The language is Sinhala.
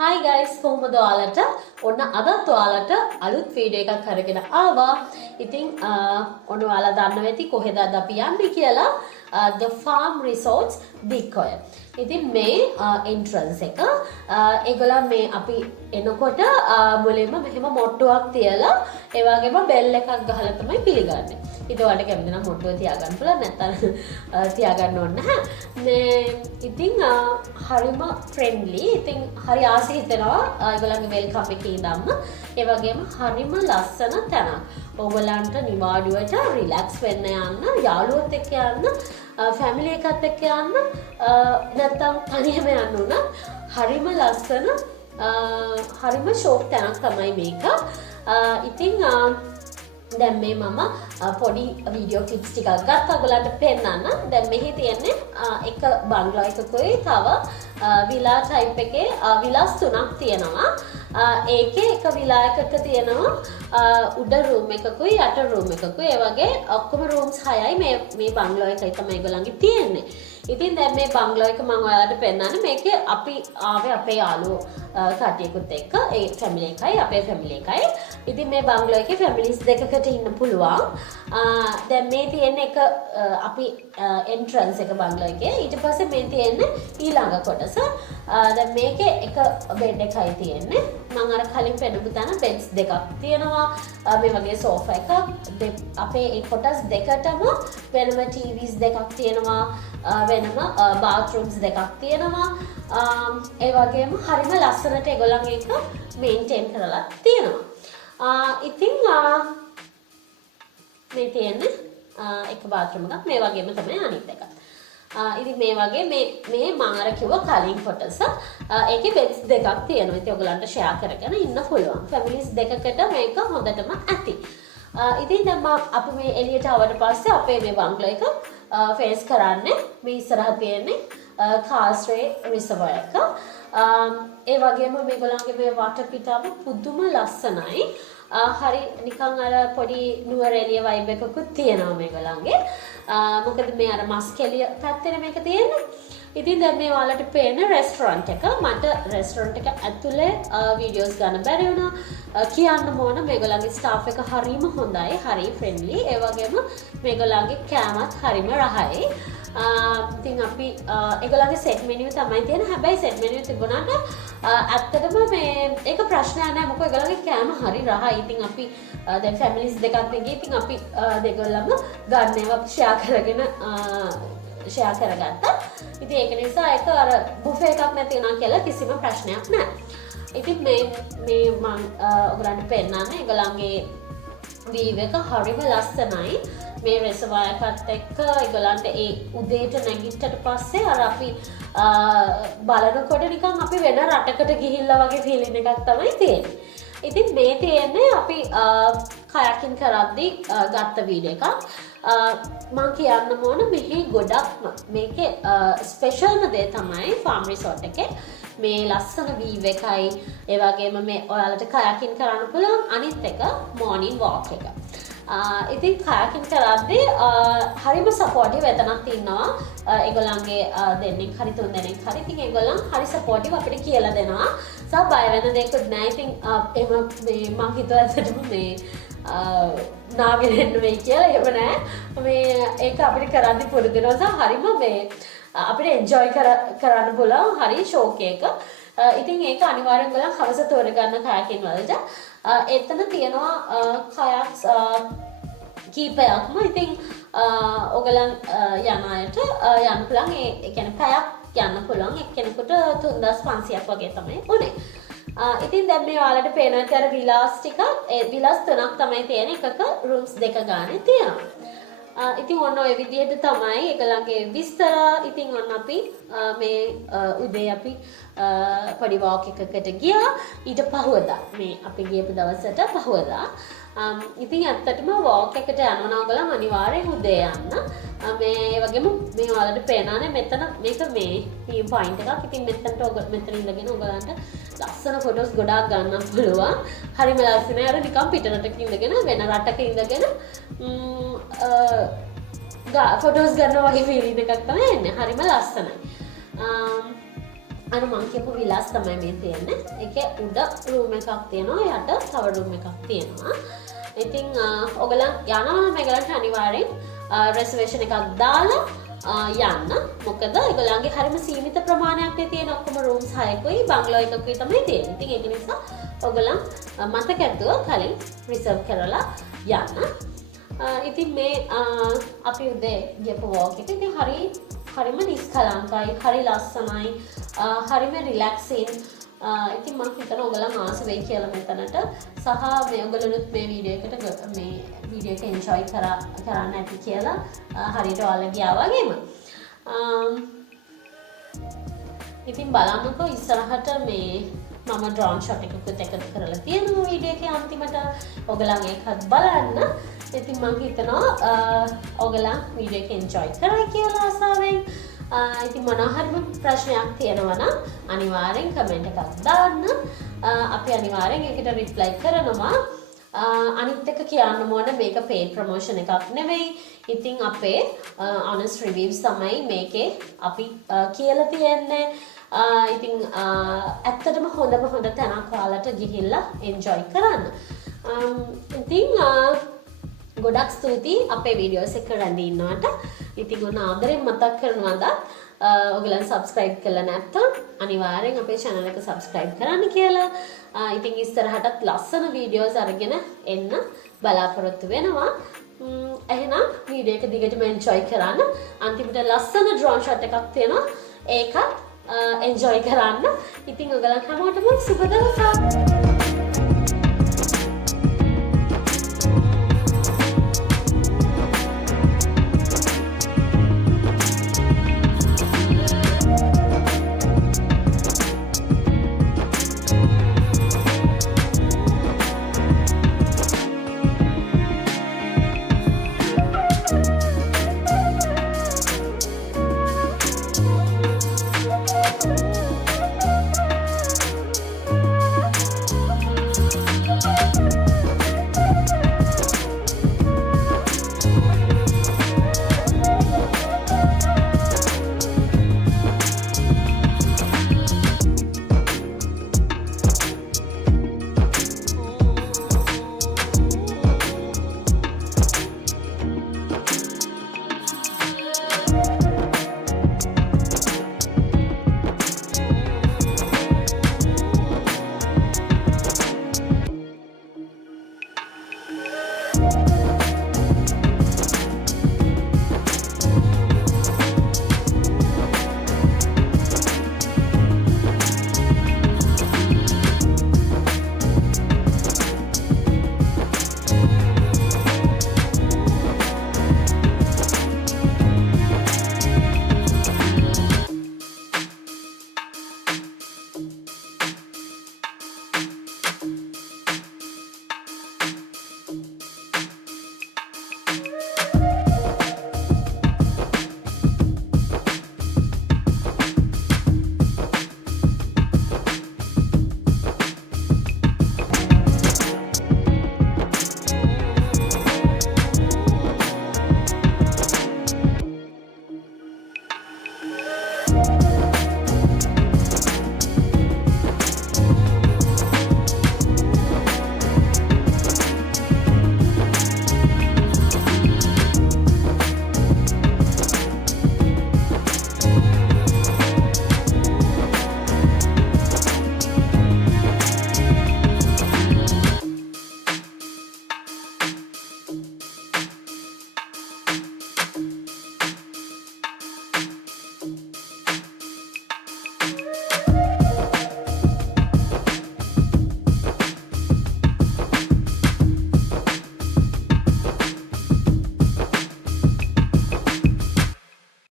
Hi guys, කොහොමද ඔයාලට? ඔන්න අදත් ඔයාලට අලුත් වීඩියෝ එකක් අරගෙන ආවා. ඉතින් ඔන්න ඔයාලා දන්නවා ඇති කොහෙද අද අපි යන්නේ කියලා. The Farm Resorts Dickoya. ඉතින් මේ entrance එක ඒගොල්ලන් මේ අපි එනකොට මුලින්ම මෙහෙම මොට්ටුවක් තියලා ඒ වගේම බෙල් එකක් ගහලා තමයි පිළිගන්නේ. ඉතින් ඔයාලට කැමති නම් මොට්ටුව තියාගන්න පුළුවන් නැත්නම් තියාගන්න ඕනේ නැහැ. මේ ඉතින් හරිම ෆ්‍රෙන්ඩ්ලි. ඉතින් හරි ආසයි හිතෙනවා ඒගොල්ලන්ගේ වෙල්කම් එකේ ඉඳන්ම. ඒ වගේම හරිම ලස්සන තැනක්. ඕගොල්ලන්ට නිවාඩුවට රිලැක්ස් වෙන්න යන්න, යාළුවොත් එක්ක යන්න, ෆැමිලි එකත් එක්ක යන්න, නැත්නම් තනියම යන්න උන හරිම ලස්සන හරිම ෂෝක් තැනක් තමයි මේක. ඉතින් දැන් මේ මම පොඩි වීඩියෝ ක්ලිප්ස් ටිකක් ගත්තා ඔයගලන්ට පෙන්නන්න. දැන් මෙහි තියෙන්නේ එක බංගලෝ එකකුයි තව විලා ටයිප් එකේ විලාස් තුනක් තියෙනවා. ඒකේ එක විලා එකක තියෙනවා උඩ රූම් එකකුයි යට රූම් එකකුයි. ඒ වගේ ඔක්කොම රූම්ස් 6යි මේ බංගලෝ එකයි තමයි ඒගොල්ලන්ගේ තියෙන්නේ. ඉතින් දැන් මේ බංගලෝ එක මම ඔයාලට පෙන්නන්නේ. මේකේ අපි ආවේ අපේ යාළුවෝ කට්ටියකුත් එක්ක. ඒ ෆැමිලි එකයි අපේ ෆැමිලි එකයි. ඉතින් මේ බංගලෝ එකේ ෆැමිලිස් දෙකකට ඉන්න පුළුවන්. දැන් මේ තියෙන එක අපි එන්ට්‍රන්ස් එක බංගලෝ එකේ. ඊට පස්සේ මේ තියෙන්නේ ඊළඟ කොටස. දැන් මේකේ එක බෙඩ් එකයි තියෙන්නේ. මම අර කලින් පෙන්නපු තැන බෙඩ්ස් දෙකක් තියෙනවා. මේ වගේ සෝෆා එකක්. අපේ ඒ කොටස් දෙකටම වෙනම TVs දෙකක් තියෙනවා. වෙනම බාත්රූම්ස් දෙකක් තියෙනවා. ඒ වගේම හරිම ලස්සනට ඒගොල්ලන් ඒක මේන්ටේන් කරලා තියෙනවා. ඉතින් මේ තියෙන්නේ එක බාත්රූම් එකක්. මේ වගේම තමයි අනිත් එකත්. ඉතින් මේ වගේ මේ මම අර කිව්ව කලින් කොටස ඒකේ බෙඩ්ස් දෙකක් තියෙනවා. ඉතින් ඔයගලන්ට ෂෙයා කරගෙන ඉන්න පුළුවන්. ෆැමිලිස් දෙකකට මේක හොඳටම ඇති. ඉතින් දැන් අපි මේ එළියට ආවට පස්සේ අපේ මේ බංගලෝ එක ෆේස් කරන්නේ මේ ඉස්සරහ තියෙන්නේ කාස්රේ රිසර්වර් එක. ඒ වගේම මේගොල්ලන්ගේ මේ වටපිටාව පුදුම ලස්සනයි. හරි නිකන් අර පොඩි නුවරඑළිය වයිබ් එකකුත් තියෙනවා මේගොල්ලන්ගේ. මොකද මේ අර මස්කෙලිය පැත්තේ මේක තියෙන්නේ. ඉතින් දැන් මේ ඔයාලට පේන රෙස්ටොරන්ට් එක. මට රෙස්ටොරන්ට් එක ඇතුලේ වීඩියෝස් ගන්න බැරි වුණා. කියන්න ඕන මේගොල්ලන්ගේ ස්ටාෆ් එක හරිම හොඳයි, හරි ෆ්‍රෙන්ඩ්ලි. ඒ වගේම මේගොල්ලන්ගේ කෑමත් හරිම රහයි. ඉතින් අපි ඒගොල්ලන්ගේ සෙට් මෙනියු තමයි තියෙන. හැබැයි සෙට් මෙනියු තිබුණාට ඇත්තටම මේ ඒක ප්‍රශ්නයක් නෑ. මොකද ඒගොල්ලන්ගේ කෑම හරි රහයි. ඉතින් අපි දැන් ෆැමිලිස් දෙකක් නෙගී. ඉතින් අපි දෙගොල්ලම ගන්න ඒවා ෂෙයා කරගෙන ෂෙයා කරගත්තා. ඉතින් ඒක නිසා ඒක අර බුෆේ එකක් නැති වුණා කියලා කිසිම ප්‍රශ්නයක් නෑ. ඉතින් මේ මම ඔයගලන්ට පෙන්නන්නේ ඒගොල්ලන්ගේ වීව් එක හරිම ලස්සනයි. මේ රෙසර්වර් එකත් එක්ක ඒගොල්ලන්ට ඒ උදේට නැගිට්ටට පස්සේ අර අපි බලනකොට නිකන් අපි වෙන රටකට ගිහිල්ලා වගේ ෆීලින් එකක් තමයි තියෙන්නේ. ඉතින් මේ තියෙන්නේ අපි කයකින් කරද්දී ගත්ත වීඩියෝ එකක්. මම කියන්න ඕන මෙහි ගොඩක්ම මේකේ ස්පෙෂල්ම දේ තමයි ෆාම් රිසෝට් එකේ මේ ලස්සන වීව් එකයි. ඒ වගේම මේ ඔයාලට කයකින් කරන්න පුළුවන් අනිත් එක මෝර්නින් වොක් එක. ඉතින් කයකින් කරද්දී හරිම සපෝටිව් එතනක් ඉන්නවා. ඒගොල්ලන්ගේ දෙන්නෙක් හරි තුන් දෙනෙක් හරි. ඉතින් ඒගොල්ලන් හරි සපෝටිව් අපිට කියලා දෙනවා. සබ් බය වෙන දෙයක්වත් නැහැ. ඉතින් එහෙම මේ මම හිතුවා ඇත්තටම මේ නාගෙන එන්න වෙයි කියලා. එහෙම නෑ. මේ ඒක අපිට කරන්න පුරුදු වෙනවා. හරිම මේ අපිට එන්ජොයි කරන්න පුළුවන් හරි ෂෝක් එක. ඉතින් ඒක අනිවාර්යෙන් ගලන් හවස තෝරගන්න කයකින් වලට. එතන තියෙනවා කයක්ස් කීපයක්ම. ඉතින් ඔයගලන් යන අයට යන්න පුළුවන්. ඒ කියන්නේ පැයක් යන්න පුළුවන්. එක්කෙනෙකුට 3500ක් වගේ තමයි උනේ. ඉතින් දැන් මේ ඔයාලට පේනවා අර විලාස් ටික. ඒ විලාස් තුනක් තමයි තියෙන. එකක රූම්ස් දෙක ගානේ තියෙනවා. ඉතින් ඔන්න ඔය විදිහට තමයි ඒගොල්ලන්ගේ විස්තර. ඉතින් ඔන්න අපි මේ උදේ අපි පොඩි වොක් එකකට ගියා. ඊට පහුවදා මේ අපි ගියපු දවසට පහුවදා. ඉතින් ඇත්තටම වොක් එකට යනවා නම් ඔයගොල්ලන් අනිවාර්යෙන් උදේ යන්න. මේ වගේම මේ ඔයාලට පේනවානේ මෙතන මේක මේ පොයින්ට් එකක්. ඉතින් මෙතන ඉඳගෙන ඔයගොල්ලන්ට ලස්සන ෆොටෝස් ගොඩාක් ගන්න පුළුවන්. හරිම ලස්සනයි. අර නිකන් පිටරටක ඉඳගෙන වෙන රටක ඉඳගෙන ෆොටෝස් ගන්න වගේ ෆීලින් එකක් තමයි එන්නේ. හරිම ලස්සනයි. අර මං කියපු විලාස් තමයි මේ තියෙන්නේ. ඒකේ උඩ රූම් එකක් තියෙනවා, යට තව රූම් එකක් තියෙනවා. ඉතින් ඔයගලන් යනවා නම් මේගලන්ට අනිවාර්යෙන් රෙසර්වේෂන් එකක් දාලා යන්න. මොකද ඒගොල්ලන්ගේ හරිම සීමිත ප්‍රමාණයක් තියෙන ඔක්කොම රූම්ස් 6කුයි බංගලෝ එකකුයි තමයි තියෙන්නේ. ඉතින් ඒක නිසා ඔයගොල්ලන් මතක ඇතුව කලින් රිසර්ව් කරලා යන්න. ඉතින් මේ අපි උදේ ගියපු වෝක් එක ඉතින් හරිම නිස්කලංකයි, හරි ලස්සනයි, හරිම රිලැක්සින්. ඉතින් මම හිතනවා ඔයගොල්ලන් ආස වෙයි කියලා මෙතනට. සහ මේ ඔයගොල්ලොත් මේ වීඩියෝ එක එන්ජොයි කරන්න ඇති කියලා හරියට ඔයාලා ගියා වගේම. ඉතින් බලන්නකෝ ඉස්සරහට මේ මම ඩ්‍රෝන් ෂොට් එකකුත් එකතු කරලා තියෙනවා වීඩියෝ එකේ අන්තිමට. ඔයගොල්ලන් ඒකත් බලන්න. ඉතින් මම හිතනවා ඔයගොල්ලන් වීඩියෝ එක එන්ජොයි කරා කියලා ආසාවෙන්. ඉතින් මොනවා හරි ප්‍රශ්නයක් තියෙනවා නම් අනිවාර්යෙන් කමෙන්ට් එකක් දාන්න. අපි අනිවාර්යෙන් ඒකට රිප්ලයි කරනවා. අනිත් එක කියන්න ඕන මේක paid promotion එකක් නෙවෙයි. ඉතින් අපේ honest reviews තමයි මේකේ අපි කියලා තියන්නේ. ඉතින් ඇත්තටම හොඳ තැනක් ඔයාලට ගිහිල්ලා enjoy කරන්න. ඉතින් ගොඩක් ස්තුතියි අපේ වීඩියෝස් එක රැඳී ඉන්නවට. ඉතින් ඔන්න ආදරෙන් මතක් කරනවාද ඔයගලන් subscribe කළා නැත්නම් අනිවාර්යෙන් අපේ channel එක subscribe කරන්න කියලා. ඉතින් ඉස්සරහටත් ලස්සන වීඩියෝස් අරගෙන එන්න බලාපොරොත්තු වෙනවා. එහෙනම් වීඩියෝ එක දිගටම enjoy කරන්න. අන්තිමට ලස්සන drone shot එකක් තියෙනවා. ඒකත් enjoy කරන්න. ඉතින් ඔයගලන් හැමෝටම සුබ දවසක්.